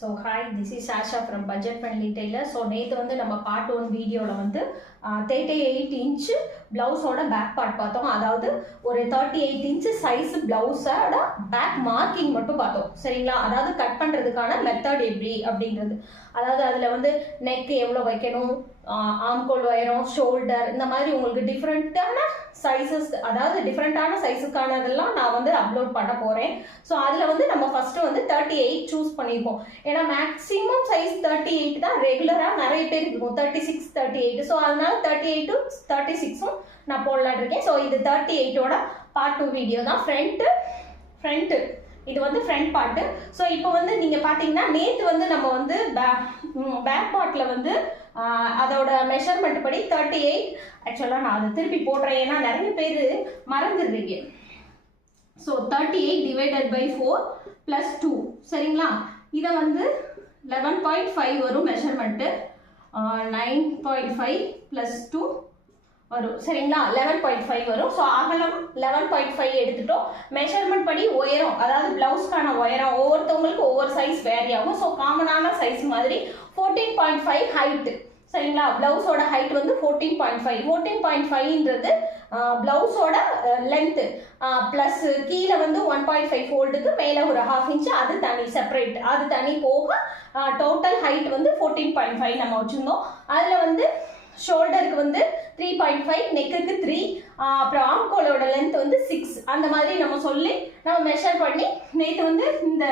So hi, this is Sasha from Budget Friendly Tailor. So நேத்து வந்து நம்ம part 1 வீடியோல வந்து 38 இன்ச் பிளவுஸோட பேக் பார்ட் பார்த்தோம். அதாவது ஒரு 38 இன்ச் சைஸ் பிளவுஸோட பேக் மார்க்கிங் மட்டும் பார்த்தோம். சரிங்களா? அதாவது கட் பண்றதுக்கான மெத்தட் எப்படி அப்படிங்கிறது. அதாவது அதுல வந்து நெக் எவ்வளோ வைக்கணும், ஆம்கோல் உயரம், ஷோல்டர், இந்த மாதிரி உங்களுக்கு டிஃப்ரெண்ட்டான சைஸஸ், அதாவது டிஃப்ரெண்ட்டான சைஸுக்கானதெல்லாம் நான் வந்து அப்லோட் பண்ண போகிறேன். ஸோ அதில் வந்து நம்ம ஃபஸ்ட்டு வந்து 38 சூஸ் பண்ணியிருக்கோம். ஏன்னா மேக்ஸிமம் சைஸ் 38 தான் ரெகுலராக நிறைய பேர் இருக்கும், 36, 38. ஸோ அதனால 38ம் 36ம் நான் போடலான் இருக்கேன். ஸோ இது 38ஓட பார்ட் 2 வீடியோ தான். ஃப்ரண்ட்டு இது வந்து ஃப்ரண்ட் பார்ட்டு. ஸோ இப்போ வந்து நீங்கள் பார்த்தீங்கன்னா நேற்று வந்து நம்ம வந்து பேக் பார்ட்டில் வந்து அதோட மெஷர்மெண்ட் படி 38. ஆக்சுவலாக நான் அதை திருப்பி போடுறேன், ஏன்னா நிறைய பேர் மறந்துடுறீங்க. So 38 divided by 4 + 2. சரிங்களா? இதை வந்து 11.5 வரும் மெஷர்மெண்ட்டு. 9.5 + 2 வரும். சரிங்களா? 11.5 வரும். ஸோ அகலம் 11.5 எடுத்துட்டோம். மெஷர்மெண்ட் படி உயரம், அதாவது பிளவுஸ்க்கான உயரம் ஒவ்வொருத்தவங்களுக்கு ஒவ்வொரு சைஸ் வேரி ஆகும். ஸோ காமனான சைஸ் மாதிரி 14.5 ஹைட்டு. சரிங்களா? பிளவுஸோட ஹைட் வந்து 14.5. 14.5ன்றது பிளவுஸோட லென்த்து ப்ளஸ் கீழே வந்து 1.5 ஃபோல்டுக்கு மேலே ஒரு 1/2 இன்ச், அது தனி செப்பரேட், அது தனி போக டோட்டல் ஹைட் வந்து 14.5 நம்ம வச்சுருந்தோம். அதில் வந்து ஷோல்டருக்கு வந்து 3.5, நெக்குக்கு 3, அப்புறம் ஆம்கோலோட லென்த் வந்து 6. அந்த மாதிரி நம்ம சொல்லி நம்ம மெஷர் பண்ணி நேற்று வந்து இந்த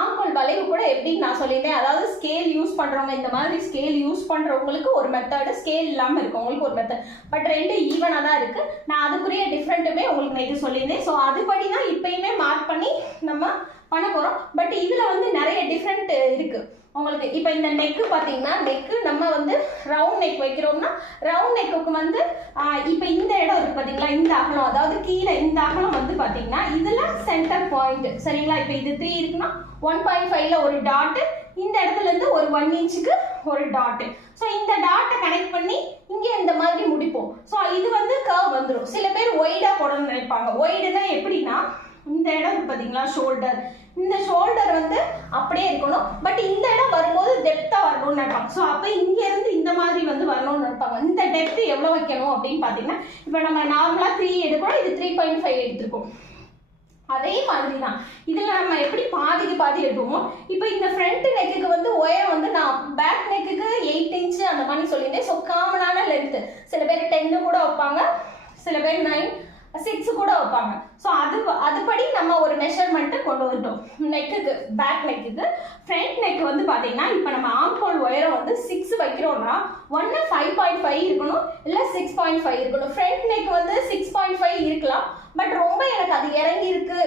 ஆம்கோல் வளைவு கூட எப்படின்னு நான் சொல்லியிருந்தேன். அதாவது ஸ்கேல் யூஸ் பண்ணுறவங்க, இந்த மாதிரி ஸ்கேல் யூஸ் பண்ணுறவங்களுக்கு ஒரு மெத்தடு, ஸ்கேல் இல்லாமல் இருக்கவங்களுக்கு ஒரு மெத்தட், பட் ரெண்டு ஈவனாக தான் இருக்குது. நான் அதுக்குரிய டிஃப்ரெண்ட்டுமே உங்களுக்கு நேற்று சொல்லியிருந்தேன். ஸோ அதுபடி தான் இப்பயுமே மார்க் பண்ணி நம்ம பண்ண போகிறோம். பட் இதில் வந்து நிறைய டிஃப்ரெண்ட் இருக்குது உங்களுக்கு. இப்போ இந்த நெக்கு பார்த்தீங்கன்னா, நெக்கு நம்ம வந்து ரவுண்ட் நெக் வைக்கிறோம்னா ரவுண்ட் நெக்குக்கு வந்து இப்போ இந்த இடம் இருக்குது பார்த்தீங்களா, இந்த அகலம், அதாவது கீழே இந்த அகலம் வந்து பார்த்தீங்கன்னா இதில் சென்டர் பாயிண்ட். சரிங்களா? இப்போ இது 3 இருக்குன்னா 1.5ல ஒரு டாட்டு, இந்த இடத்துலேருந்து ஒரு 1 இன்ச்சுக்கு ஒரு டாட்டு. ஸோ இந்த டாட்டை கனெக்ட் பண்ணி இங்கே இந்த மாதிரி முடிப்போம். ஸோ இது வந்து கர்வ் வந்துடும். சில பேர் ஒய்டாக போடணும்னு நினைப்பாங்க. ஒய்டுனா எப்படின்னா, இந்த இடம் பார்த்தீங்களா ஷோல்டர், இந்த ஷோல்டர் வந்து அப்படியே இருக்கணும், பட் இந்த இடம் வரும்போது டெப்த்தாக வரணும்னு நினைப்பாங்க. ஸோ அப்போ இங்கேருந்து இந்த மாதிரி வந்து வரணும்னு நினைப்பாங்க. இந்த டெப்த் எவ்வளோ வைக்கணும் அப்படின்னு பார்த்தீங்கன்னா, இப்போ நம்ம நார்மலாக 3 எடுக்கிறோம், இது 3.5 எடுத்துருக்கோம். அதே மாதிரி தான் இதில் நம்ம எப்படி பாதிக்கு பாதி எடுப்போமோ. இப்போ இந்த ஃப்ரண்ட் நெக்குக்கு வந்து உயரம் வந்து நான் பேக் நெக்குக்கு 8 இன்ச்சு அந்த மாதிரி சொல்லியிருந்தேன். ஸோ காமனான லென்த்து, சில பேர் 10 கூட வைப்பாங்க, சில பேர் 9, 6 கூட வைப்பாங்க. ஸோ அதுபடி நம்ம ஒரு மெஷர்மெண்ட்டை கொண்டு வந்துட்டோம் நெக்குக்கு. பேக் நெக்குக்கு ஃப்ரண்ட் நெக் வந்து பார்த்தீங்கன்னா, இப்போ நம்ம ஆம்கோல் உயரம் வந்து 6 வைக்கிறோம்னா ஒன்று 5.5 இருக்கணும், இல்லை 6.5 இருக்கணும். ஃப்ரண்ட் நெக் வந்து 6.5 இருக்கலாம், பட் ரொம்ப எனக்கு அது இறங்கி இருக்கு,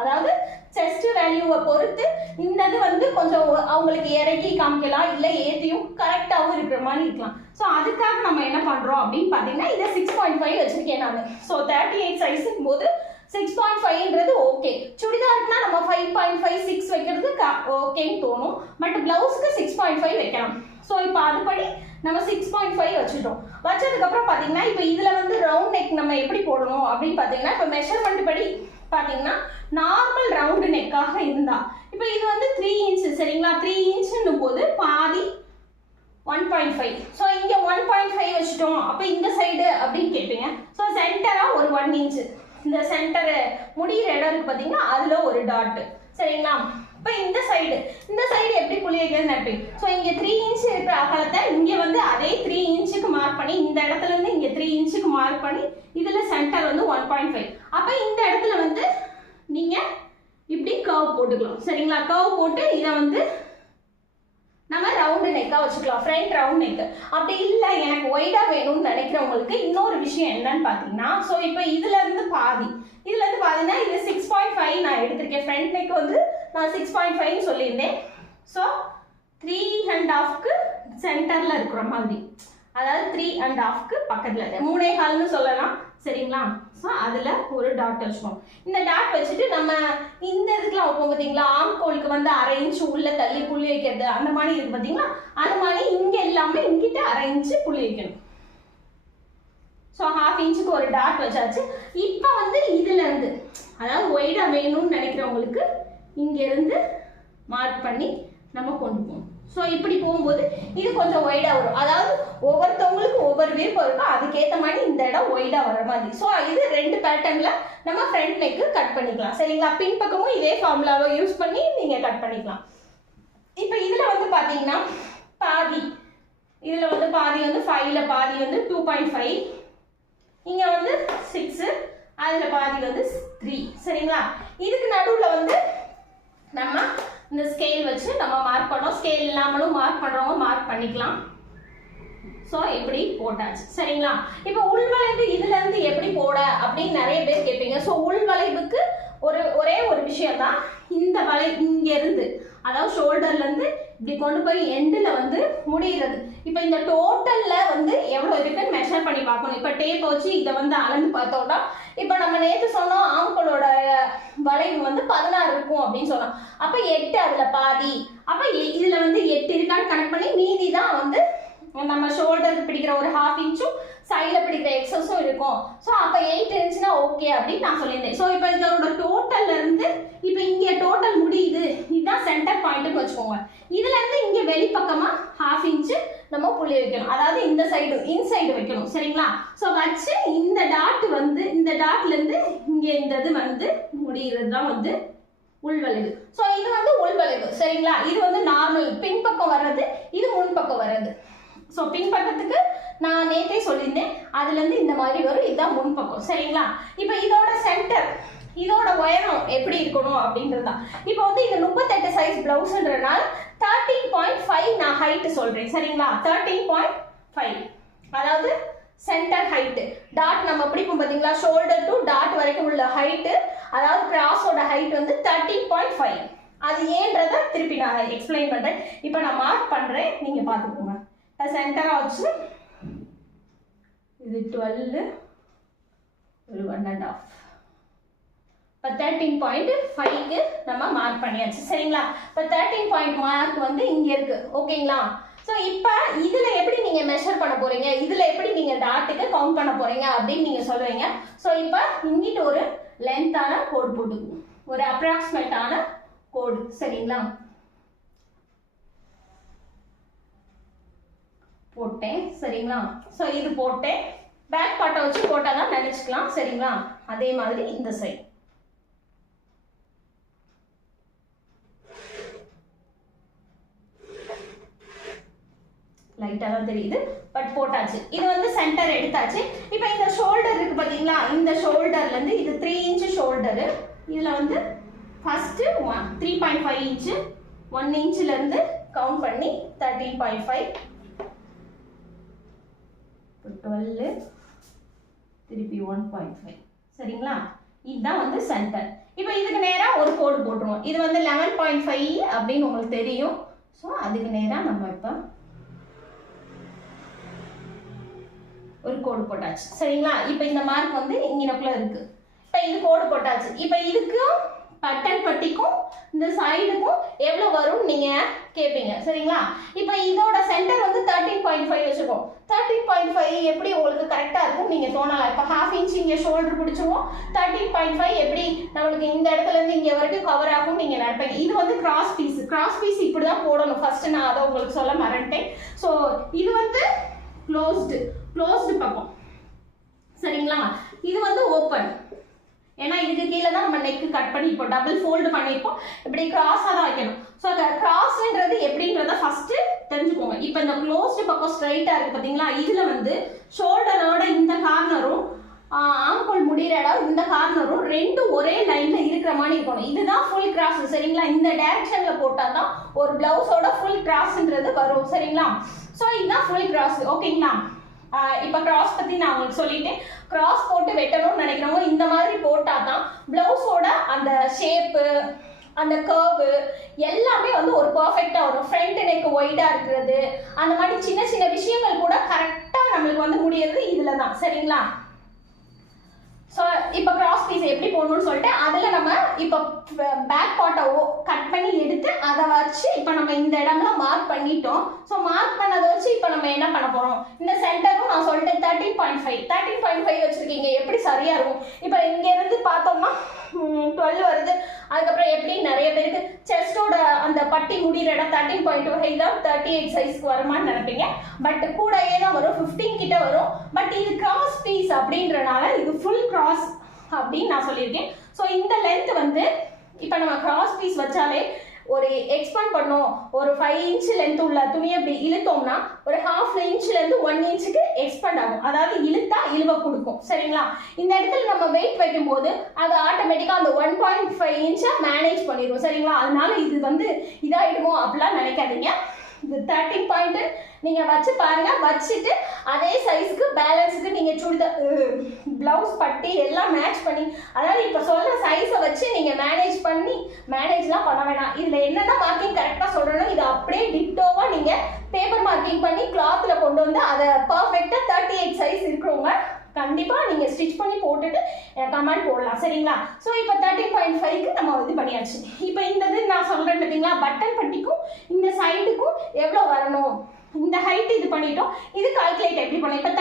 அதாவது செஸ்ட் வேல்யூவை பொறுத்து இந்த இது வந்து கொஞ்சம் அவங்களுக்கு இறக்கி காமிக்கலாம், இல்லை ஏற்றியும் கரெக்டாகவும் இருக்கிற மாதிரி இருக்கலாம். ஸோ அதுக்காக நம்ம என்ன பண்ணுறோம் அப்படின்னு பார்த்தீங்கன்னா, இதை 6.5 வச்சுருக்கேன் நான். ஸோ 38 சைஸுக்கும் போது 6.5ன்றது ஓகே. சுடிதாருக்குனா நம்ம 5.5, 6 வைக்கிறது ஓகேன்னு தோணும், பட் பிளவுஸுக்கு 6.5 வைக்கலாம். ஸோ இப்போ அதுபடி நம்ம 6.5 வச்சுட்டோம். வச்சதுக்கப்புறம் பார்த்தீங்கன்னா, இப்போ இதில் வந்து ரவுண்ட் நெக் நம்ம எப்படி போடணும் அப்படின்னு பார்த்தீங்கன்னா, இப்போ மெஷர்மெண்ட் படி பார்த்தீங்கன்னா நார்மல் ரவுண்டு நெக்காக இருந்தா, இப்போ இது வந்து 3 இன்ச்சு. சரிங்களா? 3 இன்ச்சுன்னும் போது பாதி 1.5. ஸோ இங்கே 1.5 வச்சுட்டோம். அப்போ இந்த சைடு அப்படின்னு கேட்பீங்க. ஸோ சென்டராக ஒரு 1 இன்ச்சு, இந்த சென்டரு முடிகிற இடம் இருக்குது பார்த்தீங்கன்னா, அதில் ஒரு டாட்டு. சரிங்களா? இப்போ இந்த சைடு எப்படி புள்ளி வைக்கிறதுன்னு நினைப்பீங்க. ஸோ இங்கே 3 இன்ச் இருக்கிற அகலத்தை இங்கே வந்து அதே 3 இன்ச்சுக்கு மார்க் பண்ணி, இந்த இடத்துலேருந்து இங்கே 3 இன்ச்சுக்கு மார்க் பண்ணி, இதில் சென்டர் வந்து 1.5. அப்போ இந்த இடத்துல வந்து நீங்கள் இப்படி கர்வ் போட்டுக்கலாம். சரிங்களா? கர்வ் போட்டு இதை வந்து நம்ம ரவுண்டு நெக்காக வச்சுக்கலாம், ஃப்ரண்ட் ரவுண்ட் நெக்கு. அப்படி இல்லை எனக்கு ஒய்டாக வேணும்னு நினைக்கிறவங்களுக்கு இன்னொரு விஷயம் என்னன்னு பார்த்தீங்கன்னா, ஸோ இப்போ இதுலேருந்து பார்த்தீங்கன்னா இது 6.5 நான் எடுத்திருக்கேன். ஃப்ரண்ட் நெக் வந்து நான் 6.5 சொல்லியிருந்தேன். ஸோ 3.5க்கு சென்டரில் இருக்கிற மாதிரி, அதாவது 3.5க்கு பக்கத்தில் 3.25ன்னு சொல்லலாம். சரிங்களா? ஸோ அதில் ஒரு டாட் வச்சுக்கோம். இந்த டாட் வச்சுட்டு நம்ம இந்த இதுக்கெலாம் வைப்போம் பார்த்தீங்களா, ஆம்கோலுக்கு வந்து 1/2 இன்ச்சு உள்ளே தள்ளி புள்ளி வைக்கிறது, அந்த மாதிரி இருக்குது பார்த்தீங்களா, அது மாதிரி இங்கே எல்லாமே இங்கிட்ட 1/2 இன்ச்சு புள்ளி வைக்கணும். ஸோ 1/2 இன்ச்சுக்கு ஒரு டாட் வச்சாச்சு. இப்போ வந்து இதுலேருந்து, அதாவது ஒய்டாக வேணும்னு நினைக்கிறவங்களுக்கு இங்கேருந்து மார்க் பண்ணி நம்ம கொண்டு போகணும். ஸோ இப்படி போகும்போது இது கொஞ்சம் ஒய்டாக வரும். அதாவது ஒவ்வொருத்தவங்களுக்கு ஒவ்வொரு விருப்பம் இருக்கும், அதுக்கேற்ற மாதிரி இந்த இடம் ஒய்டாக வர மாதிரி. ஸோ இது 2 பேட்டர்னில் நம்ம ஃப்ரண்ட் நெக்கு கட் பண்ணிக்கலாம். சரிங்களா? பின்பக்கமும் இதே ஃபார்முலாவை யூஸ் பண்ணி நீங்கள் கட் பண்ணிக்கலாம். இப்போ இதில் வந்து பார்த்தீங்கன்னா பாதி, இதில் வந்து பாதி வந்து 5ல் பாதி வந்து 2.5, இங்கே வந்து 6, அதில் பாதி வந்து 3. சரிங்களா? இதுக்கு நடுவில் வந்து நம்ம இந்த ஸ்கேல் வச்சு நம்ம மார்க் பண்ணோம். ஸ்கேல் இல்லாமலும் மார்க் பண்ணுறவங்க மார்க் பண்ணிக்கலாம். ஸோ இப்படி போட்டாச்சு. சரிங்களா? இப்போ உள்வளைவு இதுலேருந்து எப்படி போட அப்படின்னு நிறைய பேர் கேட்பீங்க. ஸோ உள்வளைவுக்கு ஒரே ஒரு விஷயம் தான், இந்த இங்கேருந்து அதாவது ஷோல்டர்லேருந்து இப்படி கொண்டு போய் எண்டில் வந்து முடிகிறது. இப்போ இந்த டோட்டலில் வந்து எவ்வளோ இருக்குன்னு மெஷர் பண்ணி பார்க்கணும். இப்போ டேப் வச்சு இதை வந்து அளந்து பார்த்தோம்னா, இப்போ நம்ம நேற்று சொன்னோம் ஆம்களோட வளைவு வந்து 16 இருக்கும் அப்படின்னு சொன்னோம். அப்போ 8 அதில் பாதி, அப்போ இதில் வந்து 8 இருக்கான்னு கனெக்ட் பண்ணி மீதி தான் வந்து நம்ம ஷோல்டருக்கு பிடிக்கிற ஒரு 1/2 இன்ச்சும் சைடில் பிடிக்கிற எக்ஸஸும் இருக்கும். ஸோ அப்போ 8 இருந்துச்சுன்னா ஓகே அப்படின்னு நான் சொல்லியிருந்தேன். ஸோ இப்போ இதோட டோட்டல்ல இருந்து இப்போ இங்கே டோட்டல் முடியுது, இதுதான் சென்டர் பாயிண்ட்னு வச்சுக்கோங்க. இதுலேருந்து இங்கே வெளிப்பக்கமாக 1/2 இன்ச்சு நம்ம புள்ளி வைக்கணும். அதாவது இந்த சைடு இன்சைடு வைக்கணும். சரிங்களா? ஸோ வச்சு இந்த டாட் வந்து இந்த டாட்லேருந்து இங்கே இந்த இது வந்து முடிகிறது தான் வந்து உள்வளைவு. ஸோ இது வந்து உள்வளைவு. சரிங்களா? இது வந்து நார்மல் பின்பக்கம் வர்றது, இது முன்பக்கம் வர்றது. ஸோ பின்பக்கத்துக்கு நான் நேற்றே சொல்லியிருந்தேன், அதுலேருந்து இந்த மாதிரி வரும், இதுதான் முன்பக்கம். சரிங்களா? இப்போ இதோட சென்டர், இதோட உயரம் எப்படி இருக்கணும் அப்படின்றதா. இப்போ வந்து இது 38 சைஸ் பிளவுஸ்ன்றதுனால 13.5 நான் ஹைட் சொல்றேன். சரிங்களா? 13.5 அதாவது சென்டர் ஹைட். டாட் நம்ம பிடிப்போம் பார்த்தீங்களா, ஷோல்டர் டு டாட் வரைக்கும் உள்ள ஹைட்டு, அதாவது கிராஸோட ஹைட் வந்து 13.5. அது ஏன்றதை திருப்பி நான் எக்ஸ்பிளைன் பண்றேன். இப்போ நான் மார்க் பண்றேன், நீங்க பார்த்துக்கோங்க. சென்டரா வச்சு இது 12 ஒரு 1.5. இப்போ 13.5க்கு நம்ம மார்க் பண்ணியாச்சு. சரிங்களா? இப்போ 13 மார்க் வந்து இங்கே இருக்கு. ஓகேங்களா? ஸோ இப்போ இதில் எப்படி நீங்கள் மெஷர் பண்ண போறீங்க, இதில் எப்படி நீங்கள் டாட்டுக்கு கவுண்ட் பண்ண போறீங்க அப்படின்னு நீங்கள் சொல்லுவீங்க. ஸோ இப்போ இங்கிட்டு ஒரு லென்த்தான கோடு போட்டுக்குவோம், ஒரு அப்ராக்சிமேட்டான கோடு. சரிங்களா? போட்டேன். சரிங்களா? ஸோ இது போட்டேன், பேக் பார்ட்டை வச்சு போட்டால் தான் நினச்சிக்கலாம். சரிங்களா? அதே மாதிரி இந்த சைடு லைட்டாக தான் தெரியுது, பட் போட்டாச்சு. இது வந்து சென்டர் எடுத்தாச்சு. இப்போ இந்த ஷோல்டர் இருக்கு பார்த்தீங்களா, இந்த ஷோல்டர்லேருந்து இது 3 இன்ச்சு ஷோல்டரு. இதில் வந்து ஃபஸ்ட்டு 3.5 இன்ச்சு, 1 இன்ச்சிலேருந்து கவுண்ட் பண்ணி 13.5, 12, திருப்பி 1.5. சரிங்களா? இதுதான் வந்து சென்டர். இப்போ இதுக்கு நேராக ஒரு கோடு போட்டுருவோம். இது வந்து 11.5 அப்படின்னு உங்களுக்கு தெரியும். ஸோ அதுக்கு நேராக நம்ம இப்போ ஒரு கோடு போட்டாச்சு. சரிங்களா? இப்போ இந்த மார்க் வந்து இங்கனக்குள்ள இருக்கு. இப்போ இது கோடு போட்டாச்சு. இப்போ இதுக்கும் பட்டன் பட்டிக்கும் இந்த சைடுக்கும் எவ்வளோ வரும்னு நீங்கள் கேட்பீங்க. சரிங்களா? இப்போ இதோட சென்டர் வந்து 13.5 வச்சுக்கோம். 13.5 எப்படி உங்களுக்கு கரெக்டாக இருக்கும் நீங்கள் தோணலாம். இப்போ 1/2 இன்ச் இங்கே ஷோல்டர் பிடிச்சிருவோம், 13.5 எப்படி நம்மளுக்கு இந்த இடத்துல இருந்து இங்கே வரைக்கும் கவர் ஆகும் நீங்கள் நினைப்பீங்க. இது வந்து கிராஸ் பீஸ். கிராஸ் பீஸ் இப்படி தான் போடணும். ஃபர்ஸ்ட் நான் அதை உங்களுக்கு சொல்ல மறந்துட்டேன். ஸோ இது வந்து க்ளோஸ்டு பக்கம். சரிங்களா? இது வந்து ஓப்பன். ஏன்னா இதுக்கு கீழே தான் நம்ம நெக்கு கட் பண்ணிப்போம், டபுள் ஃபோல்டு பண்ணிப்போம். இப்படி கிராஸாக தான் வைக்கணும். ஸோ அந்த கிராஸ்ன்றது எப்படின்றத ஃபர்ஸ்ட் தெரிஞ்சுக்கோங்க. இப்போ இந்த க்ளோஸ்டு பக்கம் ஸ்ட்ரைட்டாக இருக்குது பார்த்தீங்களா, இதில் வந்து ஷோல்டரோட இந்த கார்னரும் ஆம்கோல் முடிகிற இடம் இந்த கார்னரும் ரெண்டும் ஒரே லைனில் இருக்கிற மாதிரி இருக்கணும். இதுதான் ஃபுல் கிராஸ். சரிங்களா? இந்த டைரக்ஷனில் போட்டால் தான் ஒரு பிளவுஸோட ஃபுல் கிராஸ்ன்றது வரும். சரிங்களா? ஸோ இதுதான் ஃபுல் கிராஸ். ஓகேங்களா? இப்போ கிராஸ் பற்றி நான் உங்களுக்கு சொல்லிட்டேன். கிராஸ் போட்டு வெட்டணும்னு நினைக்கிறவங்க இந்த மாதிரி போட்டால் தான் பிளவுஸோட அந்த ஷேப்பு, அந்த கர்வு எல்லாமே வந்து ஒரு பர்ஃபெக்டாக வரும். ஃப்ரண்ட் நெக் ஒய்டாக இருக்கிறது, அந்த மாதிரி சின்ன சின்ன விஷயங்கள் கூட கரெக்டாக நம்மளுக்கு வந்து முடியறது இதில் தான். சரிங்களா? ஸோ இப்போ கிராஸ் பீஸ் எப்படி போடணும்னு சொல்லிட்டு அதில் நம்ம இப்போ பேக் பார்ட்டை கட் பண்ணி எடுத்து அதை வச்சு இப்போ நம்ம இந்த இடம்லாம் மார்க் பண்ணிட்டோம். ஸோ மார்க் பண்ணதை வச்சு இப்போ நம்ம என்ன பண்ண போகிறோம், இந்த சென்டரும் நான் சொல்லிட்டேன் 13.5 வச்சுருக்கீங்க. எப்படி சரியாக இருக்கும்? இப்போ இங்கேருந்து பார்த்தோம்னா 12 வருது. அதுக்கப்புறம் எப்படி நிறைய பேருக்கு செஸ்டோட அந்த பட்டி முடிகிற இடம் 13.5 தான் 38 சைஸ்க்கு வருமானு நினைப்பீங்க. பட் கூடயே தான் வரும், 15 கிட்ட வரும். பட் இது கிராஸ் பீஸ் அப்படின்றனால இது ஃபுல் கிராஸ் அப்படின்னு நான் சொல்லியிருக்கேன். ஸோ இந்த லென்த் வந்து இப்போ நம்ம கிராஸ் பீஸ் வச்சாலே ஒரு எக்ஸ்பேண்ட் பண்ணோம், ஒரு 5 இன்ச் லென்த் உள்ள துணியை இப்படி இழுத்தோம்னா ஒரு 1/2 இன்ச்லேருந்து 1 இன்ச்சுக்கு எக்ஸ்பேண்ட் ஆகும். அதாவது இழுத்தா இழுவை கொடுக்கும். சரிங்களா? இந்த இடத்துல நம்ம வெயிட் வைக்கும் போது அது ஆட்டோமேட்டிக்காக அந்த 1.5 இன்ச்சை மேனேஜ் பண்ணிடும். சரிங்களா? அதனால இது வந்து இதாகிடுமோ அப்படிலாம் நினைக்காதீங்க. இது 13 பாயிண்ட் நீங்க வச்சு பாருங்க. வச்சுட்டு அதே சைஸ்க்கு பேலன்ஸுக்கு நீங்க சுடிதார் பிளவுஸ் பட்டி எல்லாம் மேட்ச் பண்ணி, அதாவது இப்ப சொல்ற சைஸை வச்சு நீங்க மேனேஜ்லாம் பண்ண வேணாம். இதுல என்னென்ன மார்க்கிங் கரெக்டா சொல்றேன்னா இது அப்படியே டிட்டோவா நீங்க பேப்பர் மார்க்கிங் பண்ணி கிளாத்ல கொண்டு வந்து அதை பர்ஃபெக்டா 38 சைஸ் இருக்கிறவங்க கண்டிப்பா நீங்க ஸ்டிச் பண்ணி போட்டுட்டு கமெண்ட் போடலாம். சரிங்களா? ஸோ இப்போ 13.5க்கு நம்ம இது பண்ணியாச்சு. இப்போ இந்த இது நான் சொல்றேன் பார்த்தீங்களா, பட்டன் பட்டிக்கும் இந்த சைடுக்கும் எவ்வளோ வரணும், இந்த ஹைட் இது பண்ணிட்டோம். இது கால்குலேட் எப்படி பண்ணோம். இப்போ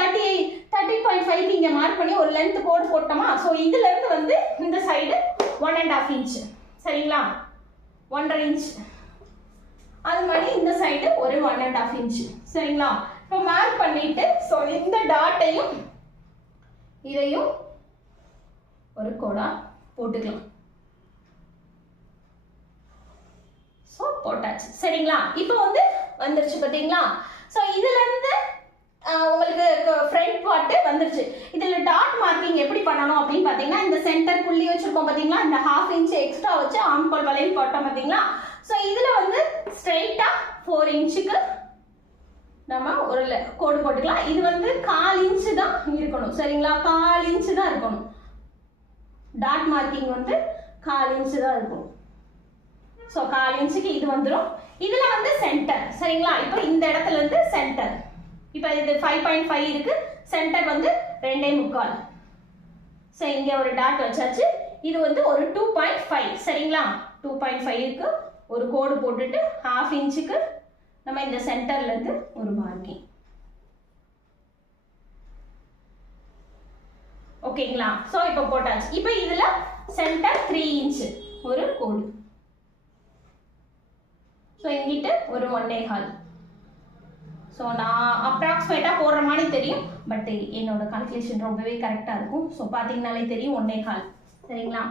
13.5 இங்கே மார்க் பண்ணி ஒரு லென்த் கோடு போட்டோமா. ஸோ இதுல இருந்து வந்து இந்த சைடு 1.5 இன்ச். சரிங்களா? 1.5 இன்ச். அது மாதிரி இந்த சைடு ஒரு 1.5 இன்ச். சரிங்களா? இப்போ மார்க் பண்ணிட்டு ஸோ இந்த டாட்டையும் இதையும் ஒரு கோடா போட்டுக்கலாம். ஸோ போட்டாச்சு. சரிங்களா? இப்போ வந்து வந்துருச்சு பார்த்தீங்களா? ஸோ இதுல இருந்து உங்களுக்கு ஃப்ரண்ட் பார்ட் வந்துருச்சு. இதுல டாட் மார்க்கிங் எப்படி பண்ணணும் அப்படின்னு பார்த்தீங்கன்னா, இந்த சென்டர் புள்ளி வச்சிருக்கோம் பார்த்தீங்களா, இந்த 1/2 இன்ச் எக்ஸ்ட்ரா வச்சு ஆம்கோல் வளையல் போட்டோம் பார்த்தீங்களா. ஸோ இதுல வந்து ஸ்ட்ரைட்டா 4 இன்ச்சுக்கு நம்ம ஒரு கோடு போட்டுக்கலாம். இது வந்து 1/4 இன்ச்சு தான் இருக்கணும். சரிங்களா? 1/4 இன்ச்சு தான் இருக்கணும். டாட் மார்க்கிங் வந்து 1/4 இன்ச்சு தான் இருக்கும். ஸோ 1/4 இன்ச்சுக்கு இது வந்துடும். இதுல வந்து சென்டர். சரிங்களா? இப்போ இந்த இடத்துல இருந்து சென்டர், இப்போ இது 5.5 இருக்கு, சென்டர் வந்து 2.25. ஸோ இங்க ஒரு டாட் வச்சாச்சு. இது வந்து ஒரு 2.5. சரிங்களா? 2.5க்கு ஒரு கோடு போட்டுட்டு 1/2 இன்ச்சுக்கு நம்ம இந்த சென்டர்ல இருந்து ஒரு மார்க்கிங். ஓகேங்களா? சோ இப்போ போட்டாச்சு. இப்போ இதுல சென்டர் 3 இன்ச் ஒரு கோடு. சோ இங்கிட்டு ஒரு 1.5. சோ நான் அப்ராக்சிமேட்டா போடுற மாதிரி தெரியும், பட் என்னோட கால்குலேஷன் ரொம்பவே கரெக்டா இருக்கும். சோ பாத்தீங்கன்னாலே தெரியும் 1.5. சரிங்களா?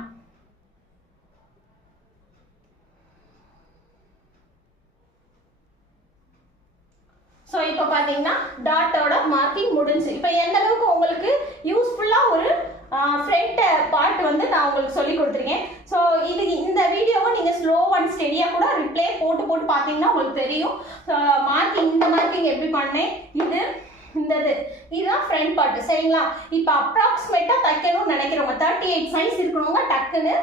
ஸோ இப்போ பார்த்தீங்கன்னா டாட்டோட மார்க்கிங் முடிஞ்சு. இப்போ எந்த அளவுக்கு உங்களுக்கு யூஸ்ஃபுல்லாக ஒரு ஃப்ரண்ட் பார்ட் வந்து நான் உங்களுக்கு சொல்லி கொடுத்துருக்கேன். ஸோ இந்த வீடியோவை நீங்கள் ஸ்லோ அண்ட் ஸ்டெடியாக கூட ரிப்ளே போட்டு பார்த்தீங்கன்னா உங்களுக்கு தெரியும். இந்த மார்க்கிங் எப்படி பண்ணேன், இதுதான் ஃப்ரண்ட் பார்ட். சரிங்களா? இப்போ அப்ராக்சிமேட்டாக தைக்கணும்னு நினைக்கிறவங்க 38 சைஸ் இருக்கிறவங்க டக்குன்னு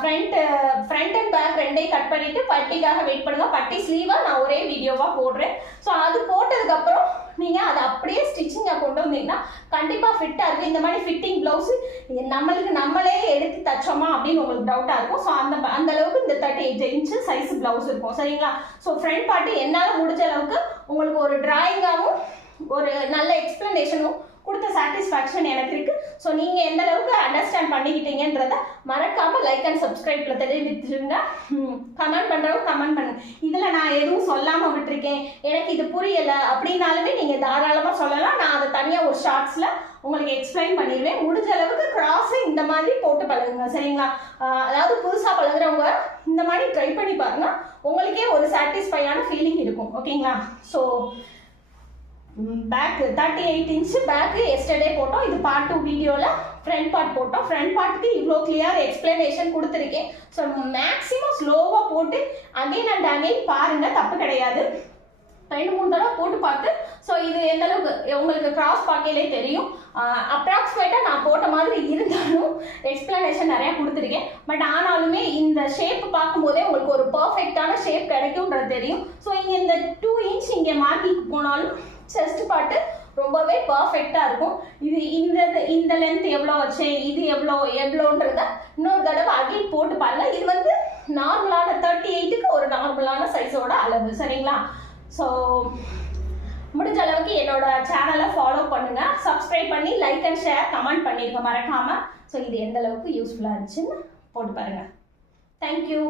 ஃப்ரண்ட் அண்ட் பேக் ரெண்டையும் கட் பண்ணிட்டு பட்டிக்காக வெயிட் பண்ணுங்க. பட்டி ஸ்லீவாக நான் ஒரே வீடியோவாக போடுறேன். ஸோ அது போட்டதுக்கப்புறம் நீங்கள் அதை அப்படியே ஸ்டிச்சிங்காக கொண்டு வந்தீங்கன்னா கண்டிப்பாக ஃபிட்டாக இருக்கும். இந்த மாதிரி ஃபிட்டிங் ப்ளவுஸு நம்மளே எடுத்து தைச்சோமா அப்படின்னு உங்களுக்கு டவுட்டாக இருக்கும். ஸோ அந்த அளவுக்கு இந்த 38 இன்ச்சு சைஸ் ப்ளவுஸ் இருக்கும். சரிங்களா? ஸோ ஃப்ரண்ட் பார்ட்டு என்னால் முடிஞ்ச அளவுக்கு உங்களுக்கு ஒரு டிராயிங்காகவும் ஒரு நல்ல எக்ஸ்பிளனேஷனும் கொடுத்த சாட்டிஸ்ஃபேக்ஷன் எனக்கு இருக்கு. ஸோ நீங்கள் எந்த அளவுக்கு அண்டர்ஸ்டாண்ட் பண்ணிக்கிட்டீங்கன்றத மறக்காம லைக் அண்ட் சப்ஸ்கிரைப்ல தெரிவித்துருங்க. கமெண்ட் பண்ணுறவங்க கமெண்ட் பண்ணுங்க. இதில் நான் எதுவும் சொல்லாமல் விட்டுருக்கேன், எனக்கு இது புரியலை அப்படின்னாலுமே நீங்கள் தாராளமாக சொல்லலாம். நான் அதை தனியாக ஒரு ஷார்ட்ஸில் உங்களுக்கு எக்ஸ்பிளைன் பண்ணிடுவேன். முடிஞ்ச அளவுக்கு கிராஸை இந்த மாதிரி போட்டு பழகுங்க. சரிங்களா? அதாவது புதுசாக பழகுறவங்க இந்த மாதிரி ட்ரை பண்ணி பாருங்க, உங்களுக்கே ஒரு சாட்டிஸ்ஃபையான ஃபீலிங் இருக்கும். ஓகேங்களா? So back 38 inch back yesterday போட்டோம். இது பார்ட் 2 வீடியோவில் ஃப்ரண்ட் பார்ட் போட்டோம். ஃப்ரண்ட் பார்ட்டுக்கு இவ்வளோ கிளியர் எக்ஸ்பிளனேஷன் கொடுத்துருக்கேன். ஸோ மேக்ஸிமம் ஸ்லோவாக போட்டு அகைன் அண்ட் அகைன் பாருங்கள், தப்பு கிடையாது. 2-3 தடவை போட்டு பார்த்து ஸோ இது எந்த அளவுக்கு உங்களுக்கு கிராஸ் பார்க்கலே தெரியும். அப்ராக்சிமேட்டாக நான் போட்ட மாதிரி இருந்தாலும் எக்ஸ்பிளனேஷன் நிறையா கொடுத்துருக்கேன். பட் ஆனாலுமே இந்த ஷேப் பார்க்கும்போதே உங்களுக்கு ஒரு பர்ஃபெக்டான ஷேப் கிடைக்கும்ன்றது தெரியும். ஸோ இங்கே இந்த 2 இன்ச் இங்கே மார்க்கிங் போனாலும் செஸ்ட் பார்ட்டு ரொம்பவே பர்ஃபெக்டாக இருக்கும். இந்த லென்த் எவ்வளோ வச்சேன், இது எவ்வளோன்றத இன்னொரு தடவை அகைன் போட்டு பாருங்க. இது வந்து நார்மலான 38க்கு ஒரு நார்மலான சைஸோட அளவு. சரிங்களா? ஸோ முடிஞ்ச அளவுக்கு என்னோட சேனலை ஃபாலோ பண்ணுங்க, சப்ஸ்கிரைப் பண்ணி லைக் அண்ட் ஷேர் கமெண்ட் பண்ணிருக்க மறக்காம. ஸோ இது எந்த அளவுக்கு யூஸ்ஃபுல்லாக இருந்துச்சுன்னு போட்டு பாருங்க. தேங்க்யூ.